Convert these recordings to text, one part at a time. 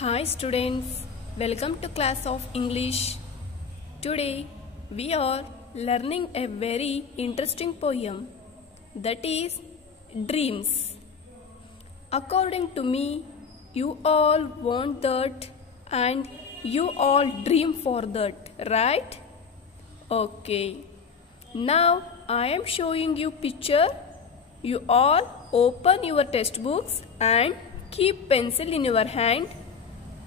Hi students, welcome to class of English. Today we are learning a very interesting poem, that is Dreams. According to me, you all want that and you all dream for that, right? Okay. Now I am showing you picture. You all open your textbooks and keep pencil in your hand,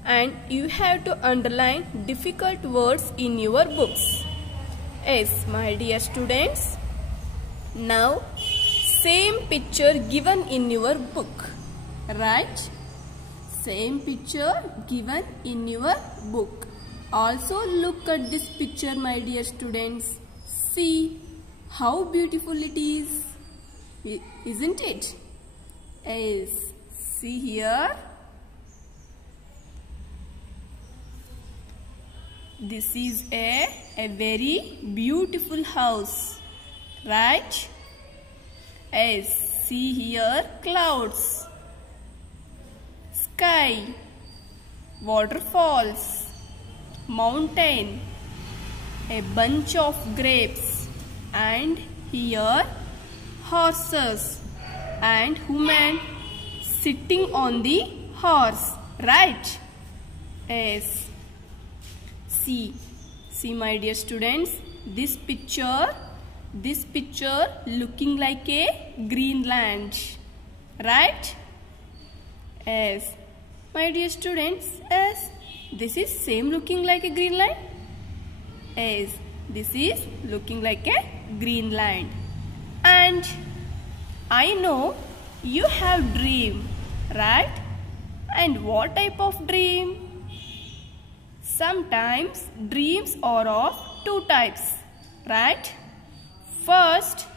and you have to underline difficult words in your books. Yes, my dear students. Now, same picture given in your book, right? Same picture given in your book. Also look at this picture, my dear students. See how beautiful it is, isn't it? Yes, see here. This is a very beautiful house, right? Yes, see here clouds, sky, waterfalls, mountain, a bunch of grapes, and here horses and woman sitting on the horse, right? Yes. See my dear students, this picture looking like a Greenland, right? Yes, my dear students, yes, this is same looking like a Greenland. Yes, this is looking like a Greenland. And I know you have dream, right? And what type of dream? Sometimes dreams are of two types, right? First,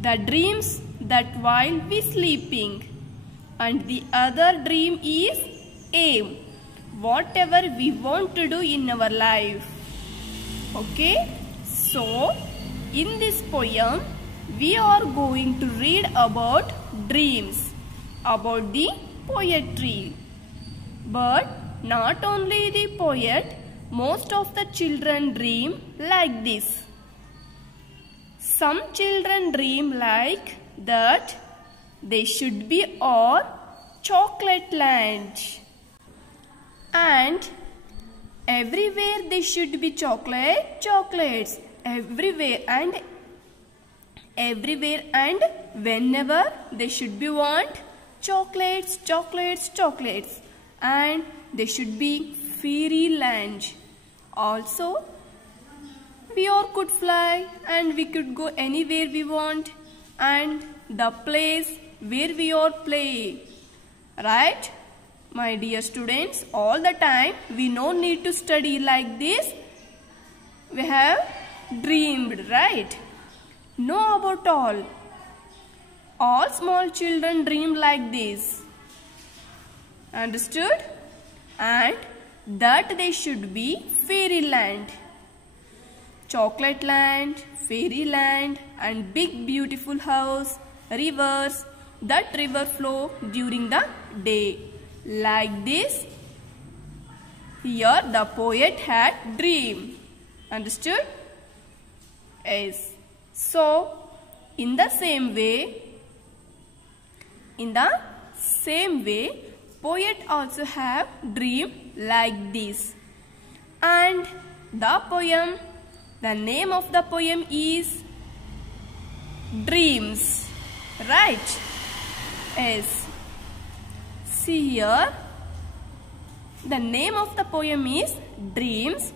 the dreams that while we sleeping, and the other dream is aim, whatever we want to do in our life. Okay, so in this poem we are going to read about dreams, about the poetry. But not only the poet, most of the children dream like this. Some children dream like that they should be on chocolate land, and everywhere they should be chocolates everywhere and whenever they should be want chocolates, and they should be fairyland. Also, we all could fly and we could go anywhere we want, and the place where we all play, right? My dear students, all the time we no need to study like this. We have dreamed, right? Know about all. All small children dream like this. Understood? And that they should be fairyland, chocolate land, fairyland, and big beautiful house, rivers, that river flow during the day. Like this, here the poet had dream. Understood? Yes. So, in the same way, poet also have dream like this. And the name of the poem is Dreams, right? Yes. See here, the name of the poem is Dreams,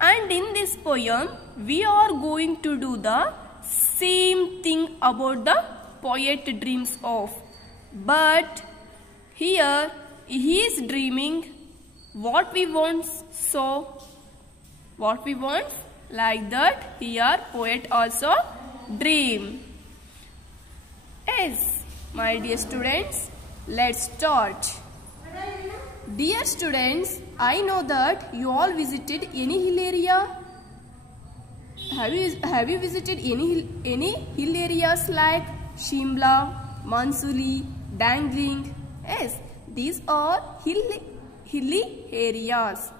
and in this poem we are going to do the same thing about the poet dreams of. But here he is dreaming what we want, so what we want, like that here poet also dream. Yes, my dear students, let's start. Dear students, I know that you all visited any hill area. Have you visited any hill areas like Shimla, Mansuli, Dangling? Yes, these are hilly areas.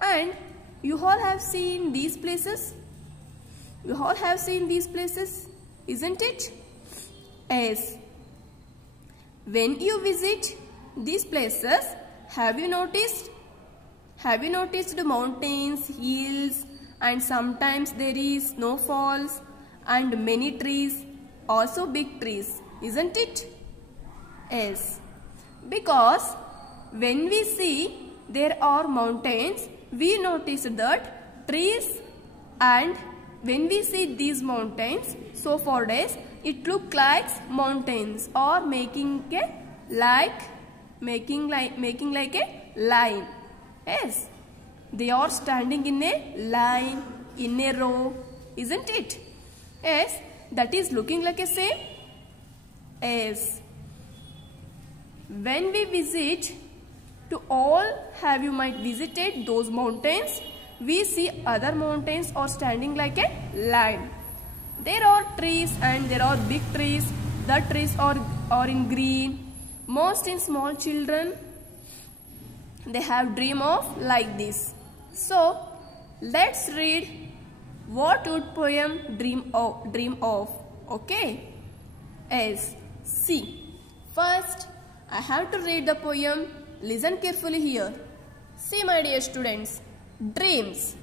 And you all have seen these places. You all have seen these places, isn't it? Yes. When you visit these places, have you noticed the mountains, hills, and sometimes there is snowfalls and many trees, also big trees, isn't it? Yes. Because when we see there are mountains, we notice that trees, and when we see these mountains, so for days it look like mountains or making like a line. Yes, they are standing in a line, in a row, isn't it? Yes, that is looking like a same. Yes. When we visit to all, have you might visited those mountains? We see other mountains are standing like a line. There are trees and there are big trees. The trees are in green. Most in small children, they have dream of like this. So let's read what would poem dream of. Okay? Yes. See. First, I have to read the poem. Listen carefully here. See, my dear students. Dreams.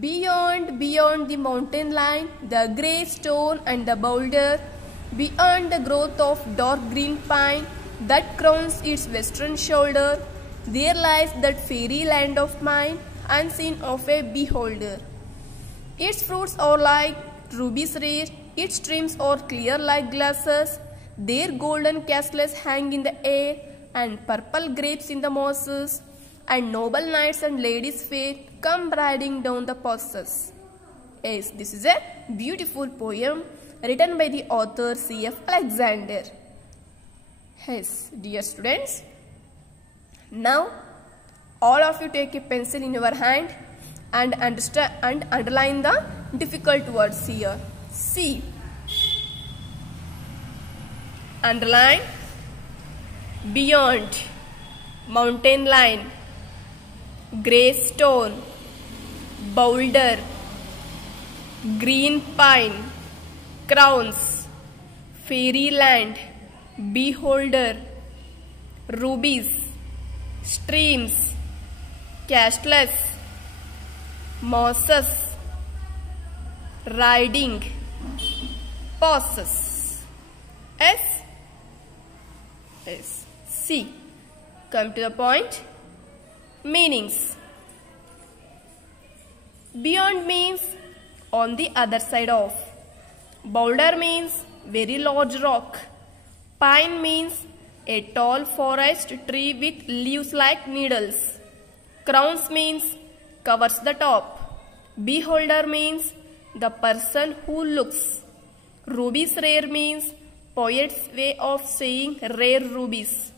Beyond the mountain line, the grey stone and the boulder, beyond the growth of dark green pine that crowns its western shoulder, there lies that fairy land of mine, unseen of a beholder. Its fruits are like rubies rare, its streams are clear like glasses, their golden castles hang in the air, and purple grapes in the mosses, and noble knights and ladies fair come riding down the passes. Yes, this is a beautiful poem written by the author C.F. Alexander. Yes, dear students, now all of you take a pencil in your hand and understand and underline the difficult words here. See, underline beyond, mountain line, grey stone, boulder, green pine, crowns, fairyland, beholder, rubies, streams, castles, mosses, riding, passes. S. Yes. C. Come to the point. Meanings. Beyond means on the other side of. Boulder means very large rock. Pine means a tall forest tree with leaves like needles. Crowns means covers the top. Beholder means the person who looks. Rubies rare means poet's way of saying rare rubies.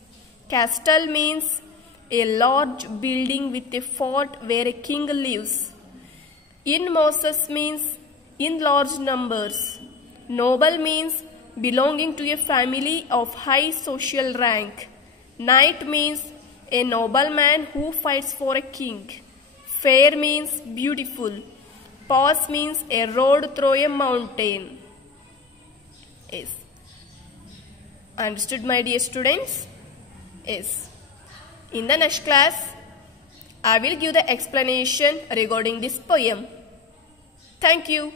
Castle means a large building with a fort where a king lives. In mosses means in large numbers. Noble means belonging to a family of high social rank. Knight means a nobleman who fights for a king. Fair means beautiful. Pass means a road through a mountain. Yes. Understood, my dear students? Yes. In the next class, I will give the explanation regarding this poem. Thank you.